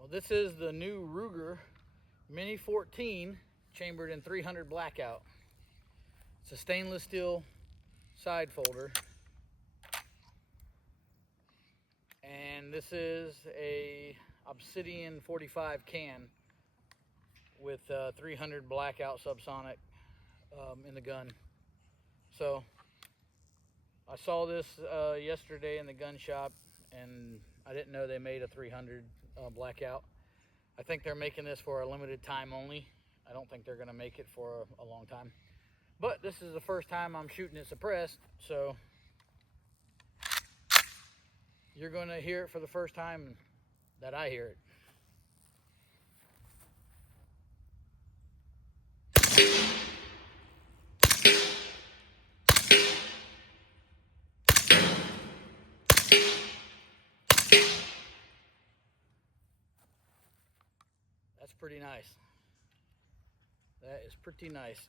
Well, this is the new Ruger Mini 14 chambered in 300 blackout. It's a stainless steel side folder. And this is a obsidian 45 can with 300 blackout subsonic in the gun. So I saw this yesterday in the gun shop, and I didn't know they made a 300 blackout. I think they're making this for a limited time only. I don't think they're going to make it for a long time. But this is the first time I'm shooting it suppressed, so you're going to hear it for the first time that I hear it. That's pretty nice. That is pretty nice.